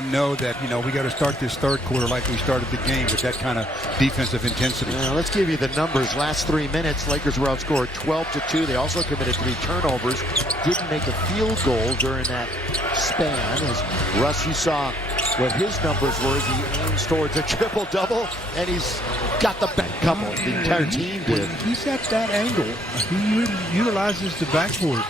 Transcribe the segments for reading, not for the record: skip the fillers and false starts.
them know that, we got to start this third quarter like we started the game with that kind of defensive intensity. Now, let's give you the numbers. Last 3 minutes, Lakers were outscored 12-2. They also committed 3 turnovers. Didn't make a field goal during that span. As Russ, you saw what his numbers were as he aims towards a triple-double, and he's got the bent couple. The entire team did. When he's at that angle, he utilizes the backboard.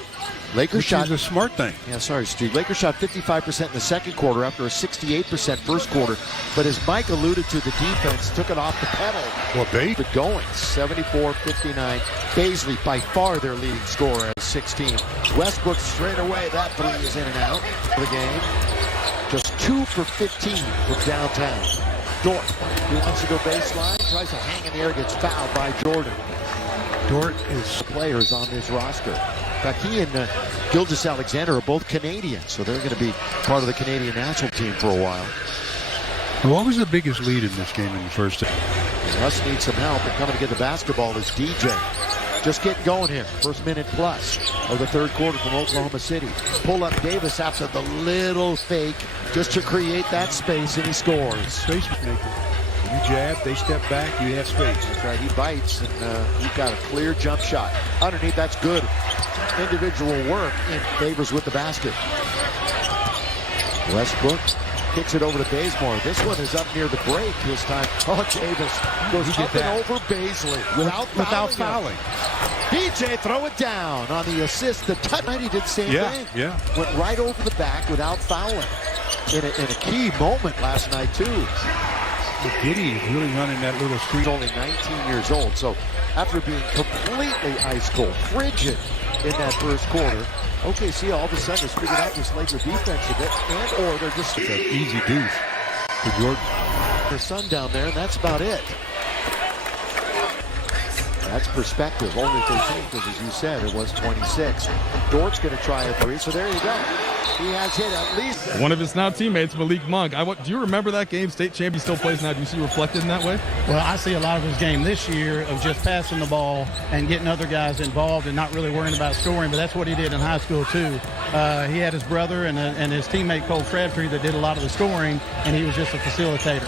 Lakers shot is a smart thing. Yeah, sorry, Steve. Lakers shot 55% in the second quarter after a 68% first quarter. But as Mike alluded to, the defense took it off the pedal. Well, But going 74-59. Baisley by far their leading scorer at 16. Westbrook straight away. That three is in and out of the game. Just 2 for 15 from downtown. Dort, he wants to go baseline, tries to hang in the air, gets fouled by Jordan. Dort is players on this roster. In fact, he and Gilgeous-Alexander are both Canadian, so they're going to be part of the Canadian national team for a while. What was the biggest lead in this game in the first half? Russ needs some help, and coming to get the basketball is DJ. Just getting going here. First minute plus of the third quarter from Oklahoma City. Pull up Davis after the little fake just to create that space, and he scores. Space maker. You jab, they step back, you have space. That's right, he bites, and he got a clear jump shot. Underneath, that's good. Individual work in Favors with the basket. Westbrook kicks it over to Bazemore. This one is up near the break this time. Oh, Davis goes up and over Baisley without fouling. DJ throw it down on the assist. The touch, he did the same thing. Yeah. Went right over the back without fouling. In a key moment last night, too. Giddy is really running that little street. He's only 19 years old, so after being completely ice cold, frigid in that first quarter, OKC all of a sudden has figured out this Laker defense a bit, or they're just an easy deuce for Jordan. Their son down there, and that's about it. That's perspective, only 13, because as you said, it was 26. Dort's going to try a three, so there you go. He has hit at least one of his now teammates, Malik Monk. Do you remember that game? State champion still plays now. Do you see reflected in that way? Well, I see a lot of his game this year of just passing the ball and getting other guys involved and not really worrying about scoring, but that's what he did in high school, too. He had his brother and his teammate Cole Crabtree that did a lot of the scoring, and he was just a facilitator.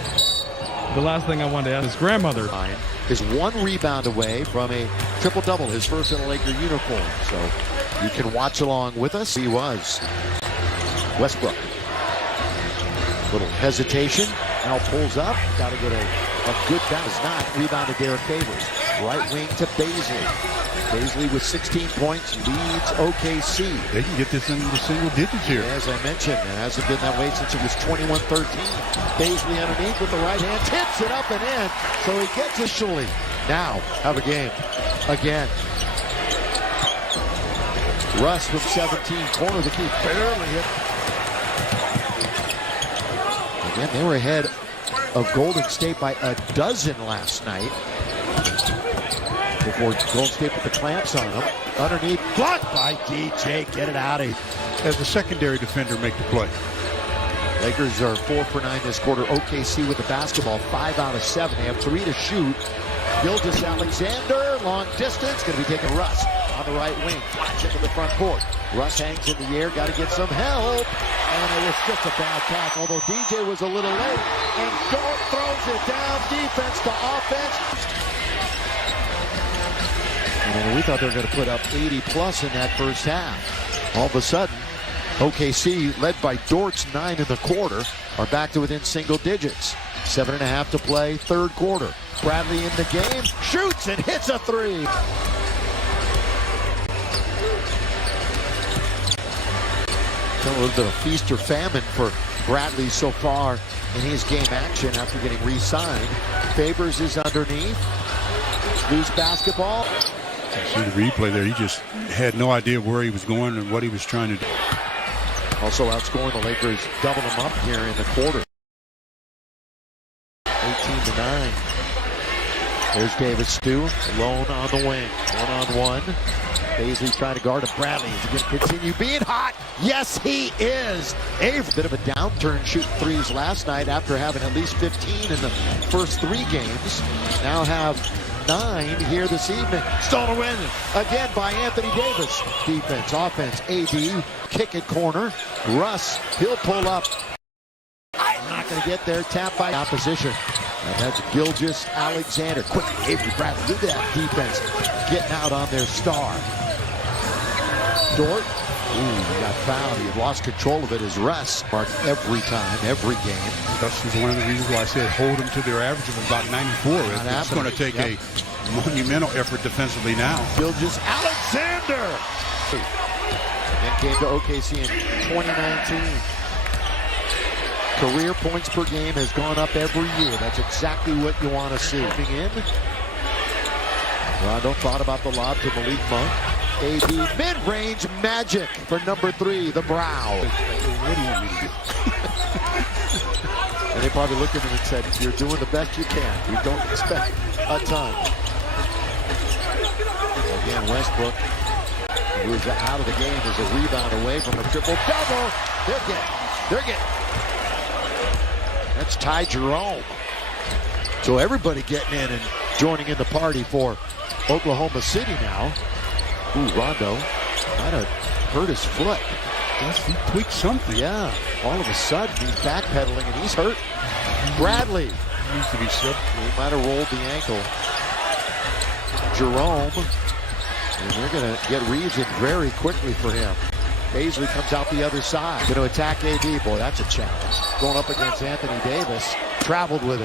The last thing I wanted to ask his grandmother is 1 rebound away from a triple-double, his first in a Laker uniform. So you can watch along with us. He was. Westbrook. Little hesitation. Now pulls up. Got to get a good bounce. Not. Rebounded Derek Favors. Right wing to Baisley. Baisley with 16 points leads OKC. They can get this into the single digits here. As I mentioned, it hasn't been that way since it was 21-13. Baisley underneath with the right hand. Tips it up and in. So he gets a shooting. Now have a game. Again. Russ from 17. Corner the key. Barely hit. Again, they were ahead of Golden State by a dozen last night. Before Golden State put the clamps on them. Underneath, blocked by DJ. Get it out of here. As the secondary defender, make the play. Lakers are 4 for 9 this quarter. OKC with the basketball, 5 out of 7. They have 3 to shoot. Gilgeous-Alexander, long distance, going to be taking Russ on the right wing. Flash into the front court. Russ hangs in the air, got to get some help. And it was just a bad pass, although DJ was a little late. And Dort throws it down, defense to offense. And we thought they were going to put up 80 plus in that first half. All of a sudden, OKC, led by Dort's 9 in the quarter, are back to within single digits. 7.5 to play, third quarter. Bradley in the game, shoots and hits a three. A little bit of feast or famine for Bradley so far in his game action after getting re-signed. Favors is underneath. Loose basketball. See the replay there. He just had no idea where he was going and what he was trying to do. Also outscoring the Lakers, double them up here in the quarter. 18-9. There's Davis Stu, alone on the wing. One-on-one. Baisley trying to guard Bradley. Is he going to continue being hot? Yes, he is. A bit of a downturn shooting threes last night after having at least 15 in the first 3 games. Now have 9 here this evening. Stolen win again by Anthony Davis. Defense, offense, AD, kick it corner. Russ, he'll pull up. to get there. Tap by opposition. And that's Gilgeous Alexander. Quick, Avery Bradley. Look at that defense getting out on their star. Dort. Ooh, he got fouled. He had lost control of it. His Russ marked every time, every game. That's one of the reasons why I said hold them to their average of about 94. It's going to take a monumental effort defensively now. Gilgeous Alexander. And came to OKC in 2019. Career points per game has gone up every year. That's exactly what you want to see. Moving in. Rondo thought about the lob to Malik Monk. AB mid-range magic for number 3, the Brow. What do you want me to do? And they probably looked at him and said, you're doing the best you can. We don't expect a ton. Again, Westbrook, who is out of the game, is a rebound away from a triple-double. They're getting. That's Ty Jerome. So everybody getting in and joining in the party for Oklahoma City now. Ooh, Rondo might have hurt his foot. Yes, he tweaked something. Yeah, all of a sudden he's backpedaling and he's hurt. Bradley. He needs to be sick. He might have rolled the ankle. Jerome. And they're going to get Reeves in very quickly for him. Baisley comes out the other side. Going to attack AD. Boy, that's a challenge. Going up against Anthony Davis. Traveled with it.